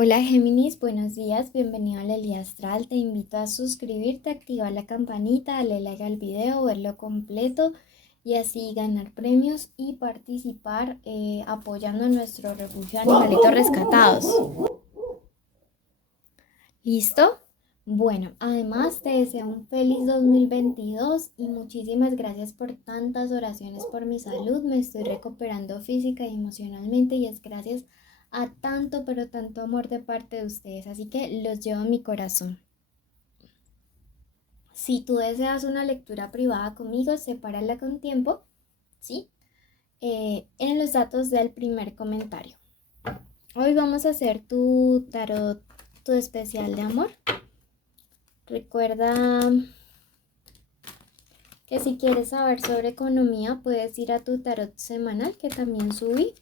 Hola Géminis, buenos días, bienvenido a la Lía Astral. Te invito a suscribirte, activar la campanita, darle like al video, verlo completo y así ganar premios y participar apoyando nuestro refugio de animalitos rescatados. ¿Listo? Bueno, además te deseo un feliz 2022 y muchísimas gracias por tantas oraciones por mi salud. Me estoy recuperando física y emocionalmente y es gracias a tanto, pero tanto amor de parte de ustedes. Así que los llevo en mi corazón. Si tú deseas una lectura privada conmigo, sepárala con tiempo, ¿sí? En los datos del primer comentario. Hoy vamos a hacer tu tarot, tu especial de amor. Recuerda que si quieres saber sobre economía puedes ir a tu tarot semanal que también subí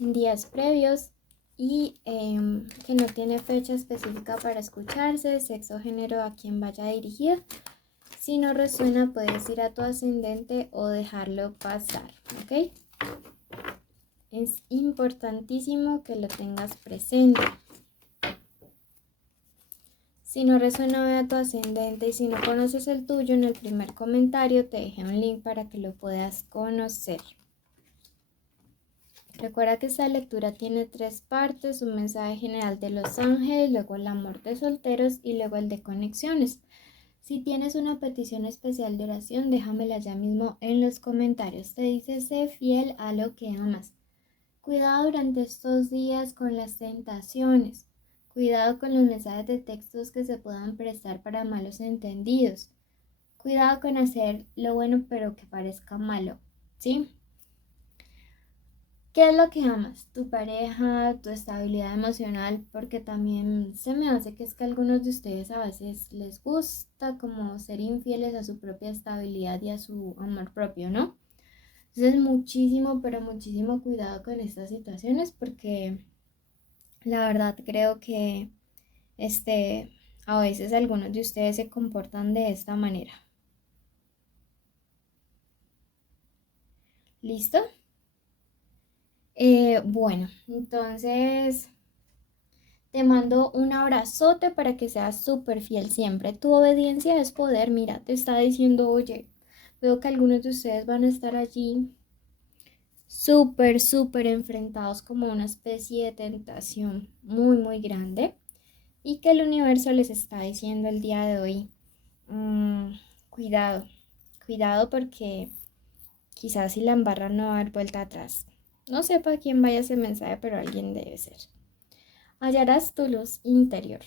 en días previos y que no tiene fecha específica para escucharse, sexo, género, a quien vaya dirigido. Si no resuena puedes ir a tu ascendente o dejarlo pasar, ¿ok? Es importantísimo que lo tengas presente. Si no resuena, ve a tu ascendente y si no conoces el tuyo, en el primer comentario te dejé un link para que lo puedas conocer. Recuerda que esta lectura tiene 3 partes, un mensaje general de los ángeles, luego el amor de solteros y luego el de conexiones. Si tienes una petición especial de oración, déjamela ya mismo en los comentarios. Te dice, sé fiel a lo que amas. Cuidado durante estos días con las tentaciones. Cuidado con los mensajes de textos que se puedan prestar para malos entendidos. Cuidado con hacer lo bueno pero que parezca malo, ¿sí? ¿Qué es lo que amas? Tu pareja, tu estabilidad emocional, porque también se me hace que es que a algunos de ustedes a veces les gusta como ser infieles a su propia estabilidad y a su amor propio, ¿no? Entonces muchísimo, pero muchísimo cuidado con estas situaciones porque la verdad creo que a veces algunos de ustedes se comportan de esta manera. ¿Listo? Bueno, entonces te mando un abrazote para que seas súper fiel siempre. Tu obediencia es poder. Mira, te está diciendo, oye, veo que algunos de ustedes van a estar allí súper, súper enfrentados como una especie de tentación muy, muy grande. Y que el universo les está diciendo el día de hoy, cuidado, cuidado porque quizás si la embarran no va a haber vuelta atrás. No sé para quién vaya ese mensaje, pero alguien debe ser. Hallarás tu luz interior.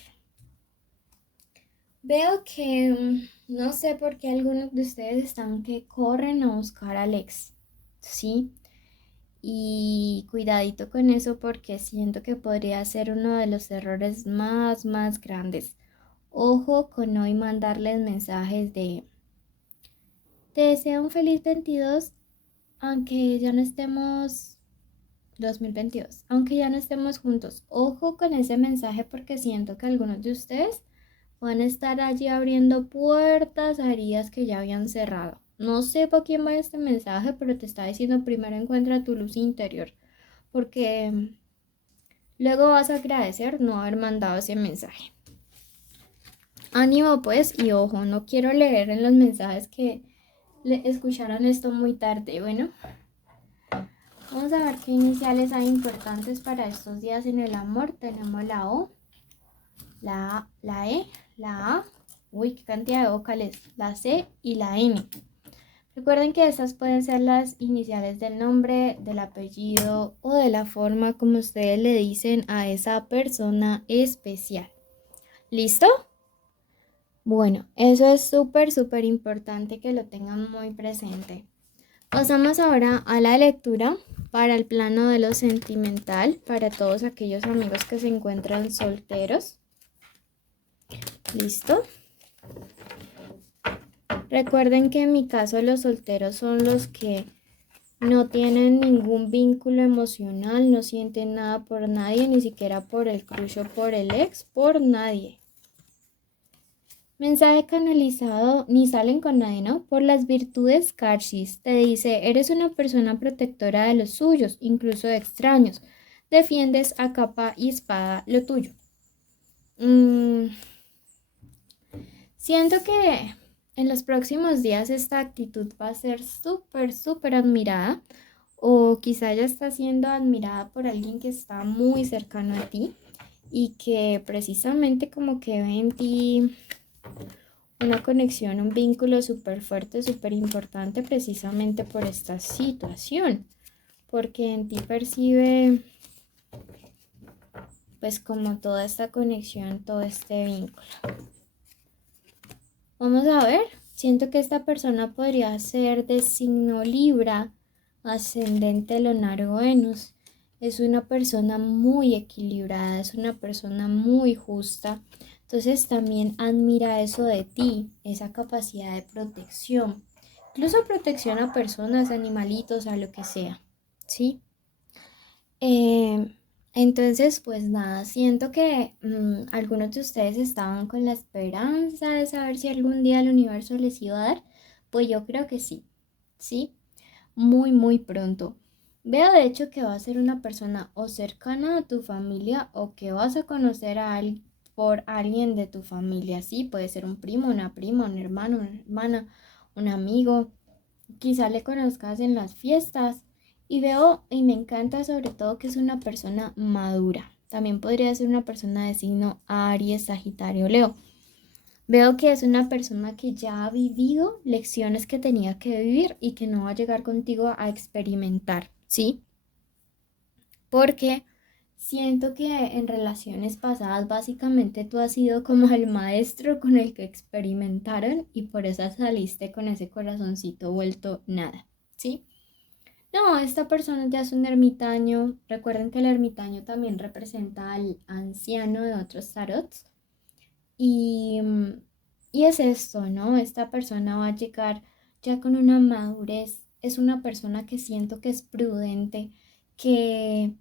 Veo que no sé por qué algunos de ustedes están que corren a buscar al ex, ¿sí? Y cuidadito con eso porque siento que podría ser uno de los errores más grandes. Ojo con hoy mandarles mensajes de te deseo un feliz 22, aunque ya no estemos 2022, aunque ya no estemos juntos. Ojo con ese mensaje porque siento que algunos de ustedes van a estar allí abriendo puertas a heridas que ya habían cerrado. No sé por quién va este mensaje, pero te está diciendo primero encuentra tu luz interior, porque luego vas a agradecer no haber mandado ese mensaje. Ánimo pues y ojo, no quiero leer en los mensajes que escucharon esto muy tarde. Bueno, vamos a ver qué iniciales hay importantes para estos días en el amor. Tenemos la O, la A, la E, la A, uy, qué cantidad de vocales, la C y la N. Recuerden que estas pueden ser las iniciales del nombre, del apellido o de la forma como ustedes le dicen a esa persona especial. ¿Listo? Bueno, eso es súper importante que lo tengan muy presente. Pasamos ahora a la lectura para el plano de lo sentimental, para todos aquellos amigos que se encuentran solteros. ¿Listo? Recuerden que en mi caso los solteros son los que no tienen ningún vínculo emocional, no sienten nada por nadie, ni siquiera por el crush o por el ex, por nadie. Mensaje canalizado, ni salen con nadie, ¿no? Por las virtudes Karshis. Te dice, eres una persona protectora de los suyos, incluso de extraños. defiendes a capa y espada lo tuyo. Mm, Siento que en los próximos días esta actitud va a ser súper, súper admirada o quizá ya está siendo admirada por alguien que está muy cercano a ti y que precisamente como que ve en ti una conexión, un vínculo súper fuerte, súper importante precisamente por esta situación, porque en ti percibe pues como toda esta conexión, todo este vínculo. Vamos a ver, siento que esta persona podría ser de signo Libra, ascendente lunar o Venus. Es una persona muy equilibrada, es una persona muy justa. Entonces también admira eso de ti, esa capacidad de protección. Incluso protección a personas, animalitos, a lo que sea. ¿Sí? Eh, entonces, pues nada, siento que algunos de ustedes estaban con la esperanza de saber si algún día el universo les iba a dar. Pues yo creo que sí, ¿sí? Muy, muy pronto. Veo de hecho que va a ser una persona o cercana a tu familia o que vas a conocer por alguien de tu familia, ¿sí? Puede ser un primo, una prima, un hermano, una hermana, un amigo. Quizá le conozcas en las fiestas y veo y me encanta sobre todo que es una persona madura. También podría ser una persona de signo Aries, Sagitario, Leo. Veo que es una persona que ya ha vivido lecciones que tenía que vivir y que no va a llegar contigo a experimentar, ¿sí? Porque siento que en relaciones pasadas básicamente tú has sido como el maestro con el que experimentaron y por eso saliste con ese corazoncito vuelto nada, ¿sí? No, esta persona ya es un ermitaño. Recuerden que el ermitaño también representa al anciano de otros tarots. Y, y es esto, ¿no? Esta persona va a llegar ya con una madurez. Es una persona que siento que es prudente, que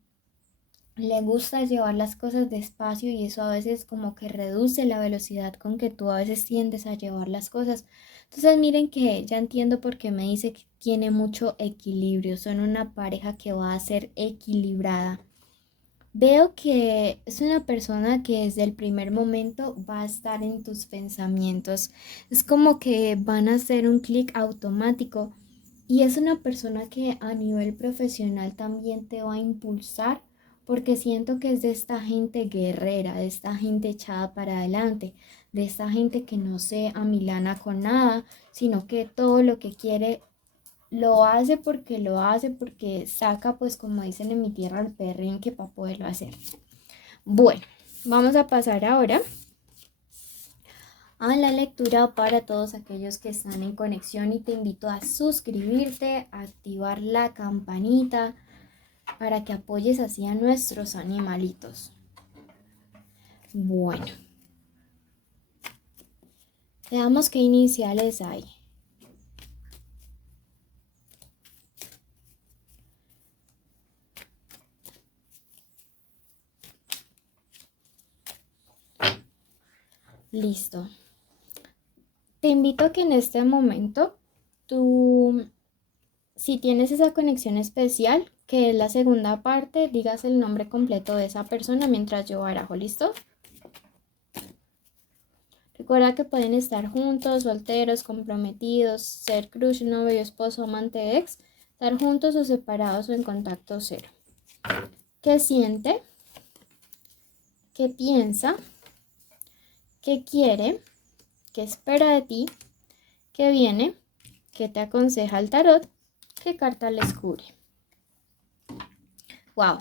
le gusta llevar las cosas despacio y eso a veces como que reduce la velocidad con que tú a veces tiendes a llevar las cosas. Entonces miren que ya entiendo por qué me dice que tiene mucho equilibrio. Son una pareja que va a ser equilibrada. Veo que es una persona que desde el primer momento va a estar en tus pensamientos. Es como que van a hacer un clic automático y es una persona que a nivel profesional también te va a impulsar porque siento que es de esta gente guerrera, de esta gente echada para adelante, de esta gente que no se amilana con nada, sino que todo lo que quiere lo hace porque saca, pues como dicen en mi tierra, el perrenque para poderlo hacer. Bueno, vamos a pasar ahora a la lectura para todos aquellos que están en conexión y te invito a suscribirte, a activar la campanita para que apoyes así a nuestros animalitos. Bueno, veamos qué iniciales hay. Listo. Te invito a que en este momento tú, si tienes esa conexión especial, que es la segunda parte, digas el nombre completo de esa persona mientras yo barajo, ¿listo? Recuerda que pueden estar juntos, solteros, comprometidos, ser crush, novio, esposo, amante, ex, estar juntos o separados o en contacto cero. ¿Qué siente? ¿Qué piensa? ¿Qué quiere? ¿Qué espera de ti? ¿Qué viene? ¿Qué te aconseja el tarot? ¿Qué carta les cubre? ¡Wow!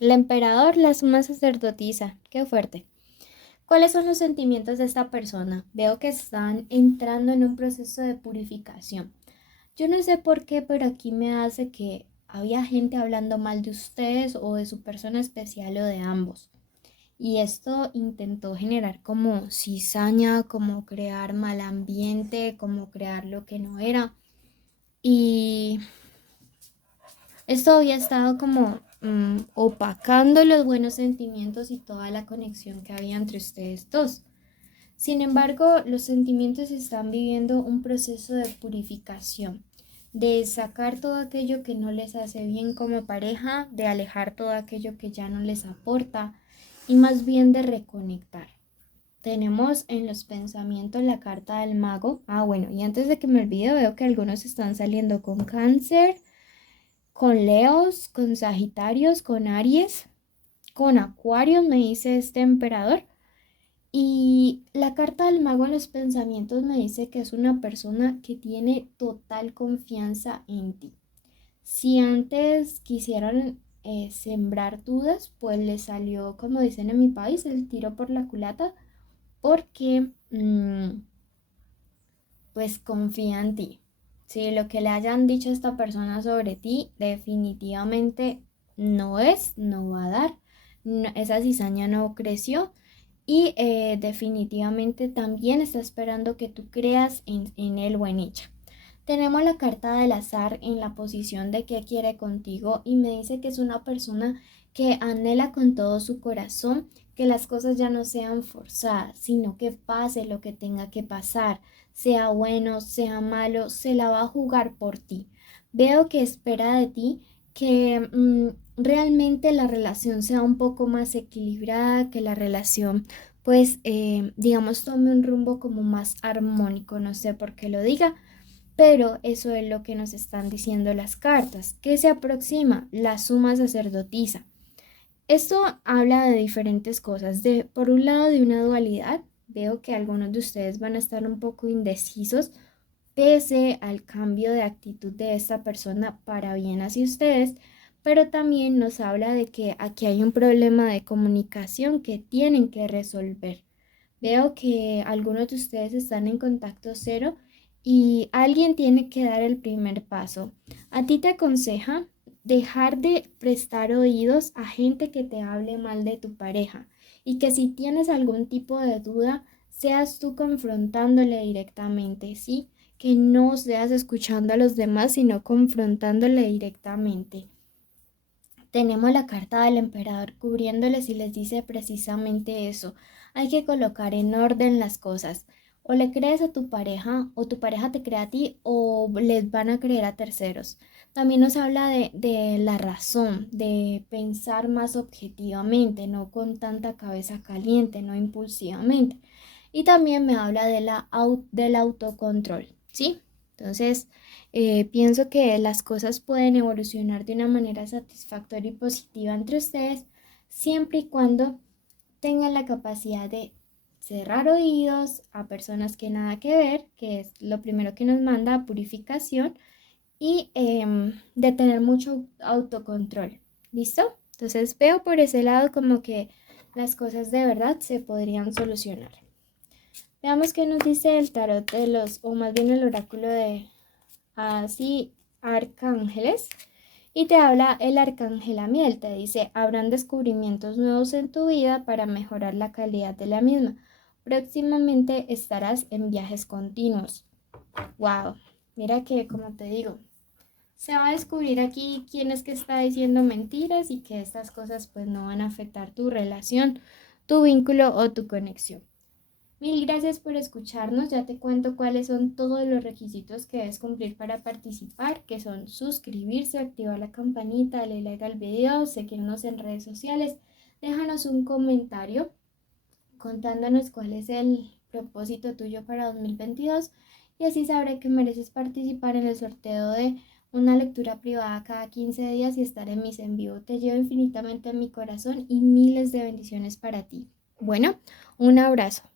El emperador, la suma sacerdotisa. ¡Qué fuerte! ¿Cuáles son los sentimientos de esta persona? Veo que están entrando en un proceso de purificación. Yo no sé por qué, pero aquí me hace que había gente hablando mal de ustedes o de su persona especial o de ambos. Y esto intentó generar como cizaña, como crear mal ambiente, como crear lo que no era. Y esto había estado como opacando los buenos sentimientos y toda la conexión que había entre ustedes dos. Sin embargo, los sentimientos están viviendo un proceso de purificación. de sacar todo aquello que no les hace bien como pareja, de alejar todo aquello que ya no les aporta y más bien de reconectar. Tenemos en los pensamientos la carta del mago. Ah, bueno, y antes de que me olvide, veo que algunos están saliendo con cáncer, con leos, con sagitarios, con aries, con acuarios, me dice este emperador. Y la carta del mago en los pensamientos me dice que es una persona que tiene total confianza en ti. Si antes quisieran sembrar dudas, pues le salió, como dicen en mi país, el tiro por la culata, porque pues confía en ti. Si lo que le hayan dicho a esta persona sobre ti definitivamente no es, no va a dar, esa cizaña no creció y definitivamente también está esperando que tú creas en él o en ella. Tenemos la carta del azar en la posición de que quiere contigo y me dice que es una persona que anhela con todo su corazón que las cosas ya no sean forzadas, sino que pase lo que tenga que pasar, sea bueno, sea malo, se la va a jugar por ti. Veo que espera de ti que realmente la relación sea un poco más equilibrada, que la relación pues digamos tome un rumbo como más armónico, no sé por qué lo diga, pero eso es lo que nos están diciendo las cartas. ¿Qué se aproxima? La suma sacerdotisa. Esto habla de diferentes cosas. Por un lado, de una dualidad. Veo que algunos de ustedes van a estar un poco indecisos pese al cambio de actitud de esta persona para bien hacia ustedes, pero también nos habla de que aquí hay un problema de comunicación que tienen que resolver. Veo que algunos de ustedes están en contacto cero y alguien tiene que dar el primer paso. A ti te aconseja dejar de prestar oídos a gente que te hable mal de tu pareja y que si tienes algún tipo de duda, seas tú confrontándole directamente, ¿sí? Que no seas escuchando a los demás, sino confrontándole directamente. Tenemos la carta del emperador cubriéndoles y les dice precisamente eso. Hay que colocar en orden las cosas. O le crees a tu pareja, o tu pareja te cree a ti, o les van a creer a terceros. También nos habla de la razón, de pensar más objetivamente, no con tanta cabeza caliente, no impulsivamente. Y también me habla del autocontrol, ¿sí? Entonces, pienso que las cosas pueden evolucionar de una manera satisfactoria y positiva entre ustedes, siempre y cuando tengan la capacidad de cerrar oídos a personas que nada que ver, que es lo primero que nos manda a purificación, y de tener mucho autocontrol. ¿Listo? Entonces veo por ese lado como que las cosas de verdad se podrían solucionar. Veamos qué nos dice el tarot de los, o más bien el oráculo de así arcángeles. Y te habla el arcángel Amiel, te dice, habrán descubrimientos nuevos en tu vida para mejorar la calidad de la misma. Próximamente estarás en viajes continuos. Wow, mira que como te digo, se va a descubrir aquí quién es que está diciendo mentiras y que estas cosas pues no van a afectar tu relación, tu vínculo o tu conexión. Mil gracias por escucharnos. Ya te cuento cuáles son todos los requisitos que debes cumplir para participar, que son suscribirse, activar la campanita, darle like al video, seguirnos en redes sociales. Déjanos un comentario contándonos cuál es el propósito tuyo para 2022 y así sabré que mereces participar en el sorteo de una lectura privada cada 15 días y estar en mis en vivo. Te llevo infinitamente en mi corazón y miles de bendiciones para ti. Bueno, un abrazo.